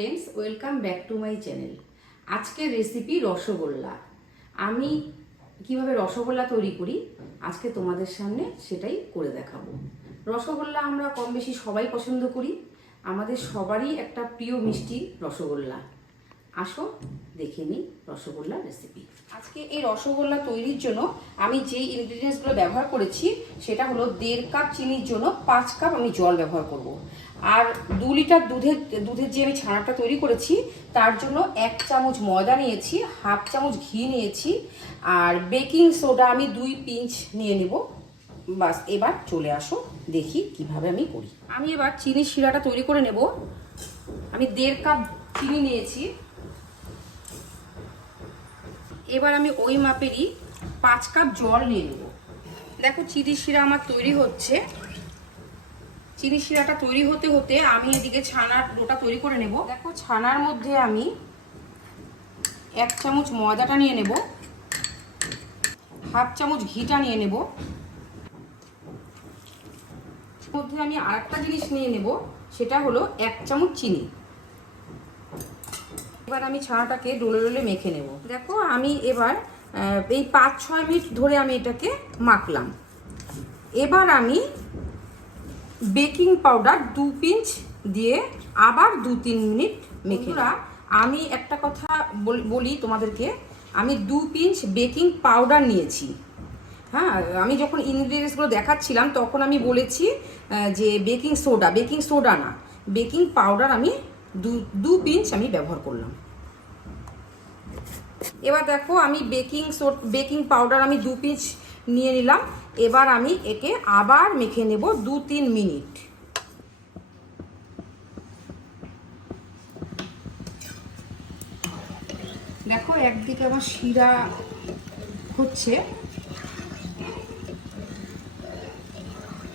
Friends, welcome back to my channel. আজকের recipe rasgulla. আমি কিভাবে রসগোল্লা তৈরি করি আজকে তোমাদের সামনে সেটাই করে দেখাবো। রসগোল্লা আমরা কম বেশি সবাই পছন্দ করি, আমাদের সবারই একটা প্রিয় মিষ্টি রসগোল্লা। আসো দেখে নিই রসগোল্লার রেসিপি। আজকে এই রসগোল্লা তৈরির জন্য আমি যেই ইনগ্রিডিয়েন্টসগুলো ব্যবহার করেছি সেটা হলো 1.5 কাপ চিনির জন্য 5 কাপ আমি জল ব্যবহার করব। আর 2 লিটার দুধের যে আমি ছানাটা তৈরি করেছি তার জন্য 1 চামচ ময়দা নিয়েছি, হাফ চামচ ঘি নিয়েছি, আর বেকিং সোডা আমি 2 পিঞ্চ নিয়ে নেব। বাস, এবার চলে আসো দেখি কিভাবে আমি করি। আমি এবার চিনির শিরাটা তৈরি করে নেব। আমি 1.5 কাপ চিনি নিয়েছি। এবার আমি ওই মাপেরই 5 কাপ জল নিয়ে নেব। দেখো চিনির শিরা আমার তৈরি হচ্ছে। চিনির শিরাটা তৈরি হতে হতে আমি এদিকে ছানার ডোটা তৈরি করে নেব। দেখো ছানার মধ্যে আমি 1 চামচ ময়দাটা নিয়ে নেব, হাফ চামচ ঘিটা নিয়ে নেব, মধ্যে আমি আরেকটা জিনিস নিয়ে নেব, সেটা হলো 1 চামচ চিনি। এবার আমি ছানাটাকে ডোলে ডোলে মেখে নেব। দেখো আমি এবার এই 5-6 মিনিট ধরে আমি এটাকে মাখলাম। এবার আমি বেকিং পাউডার 2 পিঞ্চ দিয়ে আবার 2-3 মিনিট মেখে। আমি একটা কথা বলি তোমাদেরকে, আমি 2 পিঞ্চ বেকিং পাউডার নিয়েছি। হ্যাঁ, আমি যখন ইনগ্রিডিয়েন্টসগুলো দেখাচ্ছিলাম তখন আমি বলেছি যে বেকিং সোডা না, বেকিং পাউডার আমি 2 পিঞ্চ আমি ব্যবহার করলাম। এবার দেখো আমি বেকিং পাউডার আমি 2 পিঞ্চ নিয়ে নিলাম। এবার আমি একে আবার মেখে নেব 2-3 মিনিট। দেখো একদিকে আমার শিরা হচ্ছে,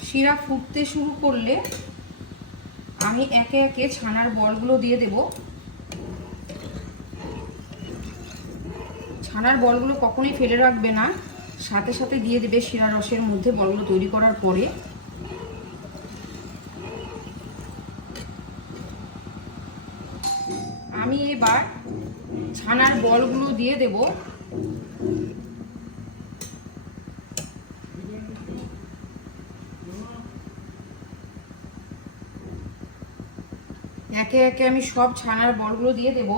শিরা ফুটতে শুরু করলে আমি একে একে ছানার বলগুলো দিয়ে দেব। ছানার বলগুলো কখনোই ফেলে রাখবে না, সাথে সাথে দিয়ে দেবে শিরা রসের মধ্যে বলগুলো তৈরি করার পরে। আমি এবার ছানার বলগুলো দিয়ে দেব। একে একে আমি সব ছানার বলগুলো দিয়ে দেব।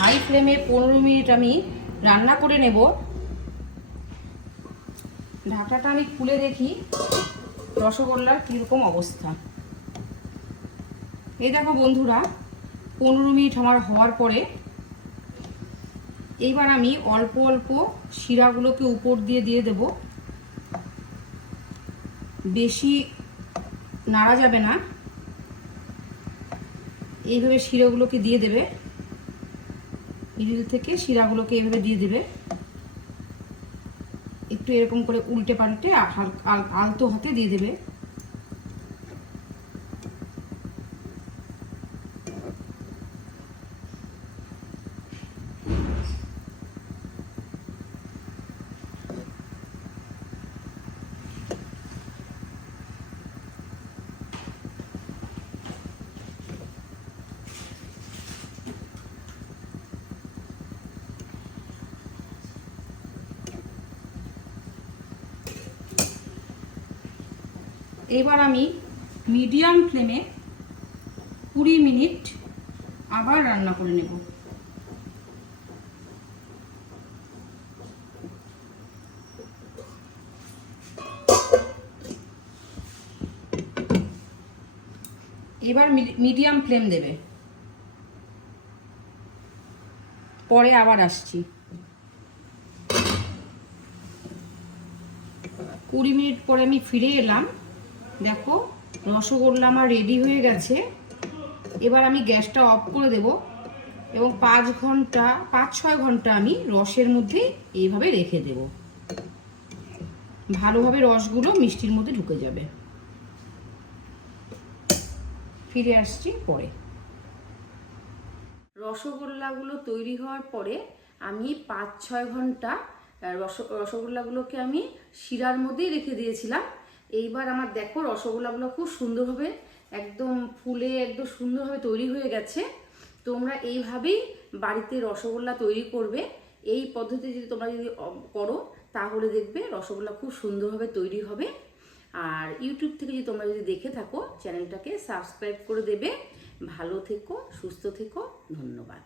হাই ফ্লেমে 15 মিনিট আমি রান্না করে নেব। ঢাকাটা আমি খুলে দেখি রসগোল্লার কীরকম অবস্থা। এই দেখো বন্ধুরা, 15 মিনিট আমার হওয়ার পরে এইবার আমি অল্প অল্প শিরাগুলোকে উপর দিয়ে দিয়ে দেব। বেশি নাড়া যাবে না, এইভাবে শিরাগুলোকে দিয়ে দেবে। মিডিল থেকে শিরাগুলোকে এভাবে দিয়ে দেবে, একটু এরকম করে উল্টে পাল্টে আলতো হাতে দিয়ে দেবে। এবার আমি মিডিয়াম ফ্লেমে 20 মিনিট আবার রান্না করে নেব। এবার মিডিয়াম ফ্লেম দেবে, পরে আবার আসছি। 20 মিনিট পরে আমি ফিরে এলাম। দেখো রসগোল্লা আমার রেডি হয়ে গেছে। এবার আমি গ্যাসটা অফ করে দেব এবং 5-6 ঘন্টা আমি রসের মধ্যে এইভাবে রেখে দেব। ভালোভাবে রসগুলো মিষ্টির মধ্যে ঢুকে যাবে। ফিরে আসছি পরে। রসগোল্লাগুলো তৈরি হওয়ার পরে আমি 5-6 ঘন্টা রসগোল্লাগুলোকে আমি শিরার মধ্যেই রেখে দিয়েছিলাম। এইবার আমার দেখো রসগোল্লাগুলো খুব সুন্দরভাবে একদম ফুলে একদম সুন্দরভাবে তৈরি হয়ে গেছে। তোমরা এইভাবেই বাড়িতে রসগোল্লা তৈরি করবে। এই পদ্ধতি যদি তোমরা যদি করো তাহলে দেখবে রসগোল্লা খুব সুন্দরভাবে তৈরি হবে। আর ইউটিউব থেকে যদি তোমরা যদি দেখে থাকো চ্যানেলটাকে সাবস্ক্রাইব করে দেবে। ভালো থেকো, সুস্থ থেকো, ধন্যবাদ।